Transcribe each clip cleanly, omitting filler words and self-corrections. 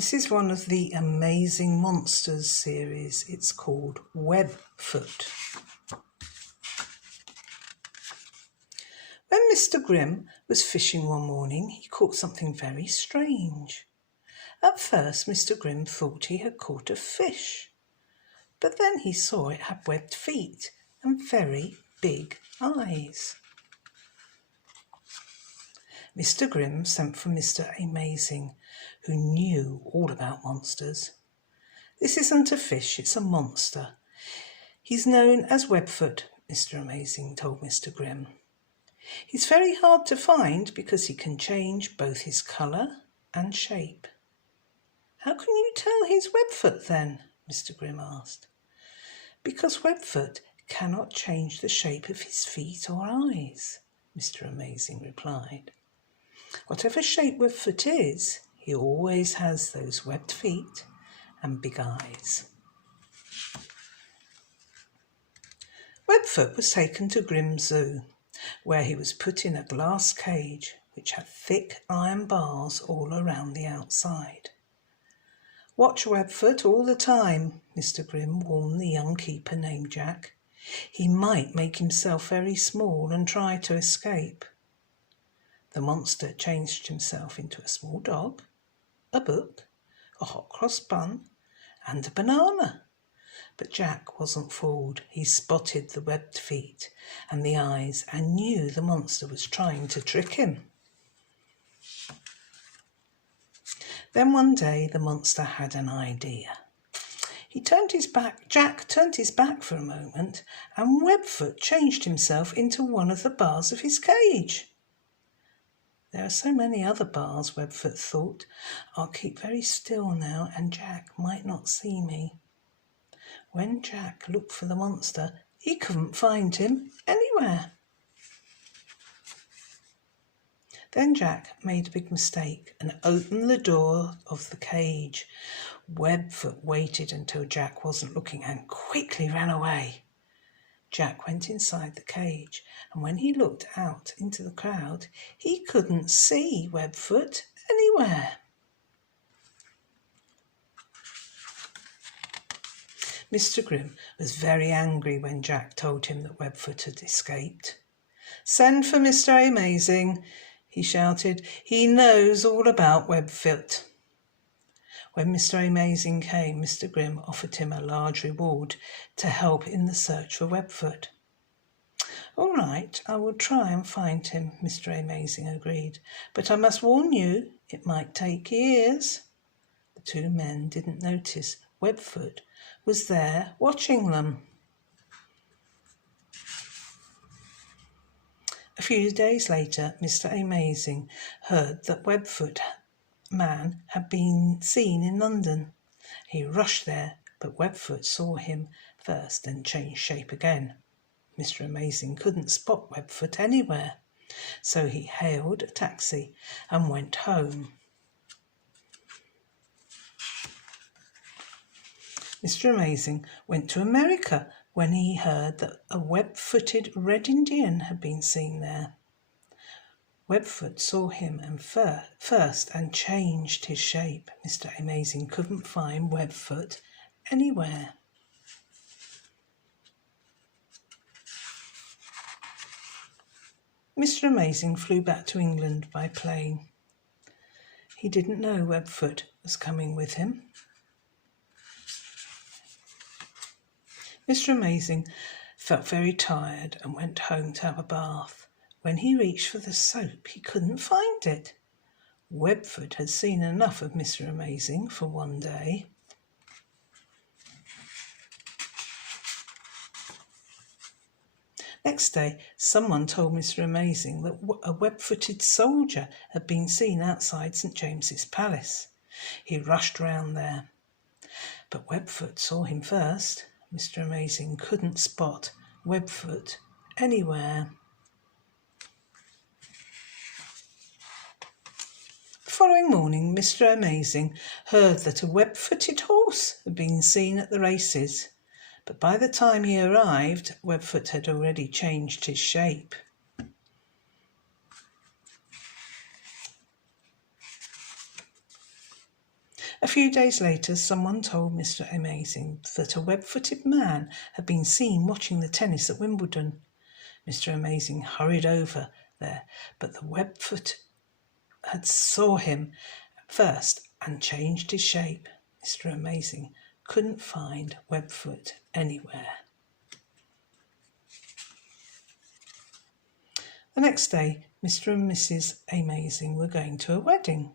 This is one of the Amazing Monsters series. It's called Webfoot. When Mr. Grimm was fishing one morning, he caught something very strange. At first, Mr. Grimm thought he had caught a fish, but then he saw it had webbed feet and very big eyes. Mr. Grimm sent for Mr. Amazing, who knew all about monsters. "This isn't a fish, it's a monster. He's known as Webfoot," Mr. Amazing told Mr. Grimm. "He's very hard to find because he can change both his colour and shape." "How can you tell he's Webfoot then?" Mr. Grimm asked. "Because Webfoot cannot change the shape of his feet or eyes," Mr. Amazing replied. "Whatever shape Webfoot is, he always has those webbed feet and big eyes." Webfoot was taken to Grimm's Zoo, where he was put in a glass cage which had thick iron bars all around the outside. "Watch Webfoot all the time," Mr. Grimm warned the young keeper named Jack. "He might make himself very small and try to escape." The monster changed himself into a small dog, a book, a hot cross bun, and a banana. But Jack wasn't fooled. He spotted the webbed feet and the eyes and knew the monster was trying to trick him. Then one day the monster had an idea. Jack turned his back for a moment, and Webfoot changed himself into one of the bars of his cage. "There are so many other bars," Webfoot thought. "I'll keep very still now and Jack might not see me." When Jack looked for the monster, he couldn't find him anywhere. Then Jack made a big mistake and opened the door of the cage. Webfoot waited until Jack wasn't looking and quickly ran away. Jack went inside the cage, and when he looked out into the crowd, he couldn't see Webfoot anywhere. Mr. Grimm was very angry when Jack told him that Webfoot had escaped. "Send for Mr. Amazing," he shouted. "He knows all about Webfoot." When Mr. Amazing came, Mr. Grimm offered him a large reward to help in the search for Webfoot. "All right, I will try and find him," Mr. Amazing agreed. "But I must warn you, it might take years." The two men didn't notice Webfoot was there watching them. A few days later, Mr. Amazing heard that Webfoot man had been seen in London. He rushed there, but Webfoot saw him first and changed shape again. Mr. Amazing couldn't spot Webfoot anywhere, so he hailed a taxi and went home. Mr. Amazing went to America when he heard that a web-footed Red Indian had been seen there. Webfoot saw him first and changed his shape. Mr. Amazing couldn't find Webfoot anywhere. Mr. Amazing flew back to England by plane. He didn't know Webfoot was coming with him. Mr. Amazing felt very tired and went home to have a bath. When he reached for the soap, he couldn't find it. Webfoot had seen enough of Mr. Amazing for one day. Next day, someone told Mr. Amazing that a web-footed soldier had been seen outside St. James's Palace. He rushed round there, but Webfoot saw him first. Mr. Amazing couldn't spot Webfoot anywhere. The following morning, Mr. Amazing heard that a web-footed horse had been seen at the races, but by the time he arrived, Webfoot had already changed his shape. A few days later, someone told Mr. Amazing that a web-footed man had been seen watching the tennis at Wimbledon. Mr. Amazing hurried over there, but the webfoot had saw him first and changed his shape. Mr. Amazing couldn't find Webfoot anywhere. The next day, Mr. and Mrs. Amazing were going to a wedding.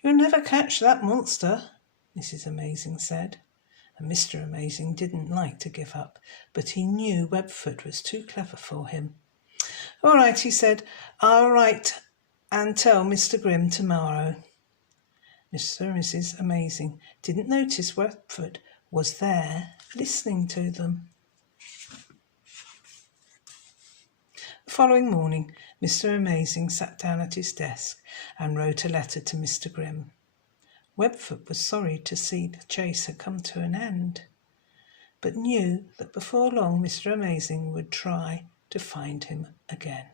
"You'll never catch that monster," Mrs. Amazing said. And Mr. Amazing didn't like to give up, but he knew Webfoot was too clever for him. "All right," he said. "I'll write and tell Mr. Grimm tomorrow." Mr. and Mrs. Amazing didn't notice Webfoot was there listening to them. The following morning, Mr. Amazing sat down at his desk and wrote a letter to Mr. Grimm. Webfoot was sorry to see the chase had come to an end, but knew that before long Mr. Amazing would try to find him again.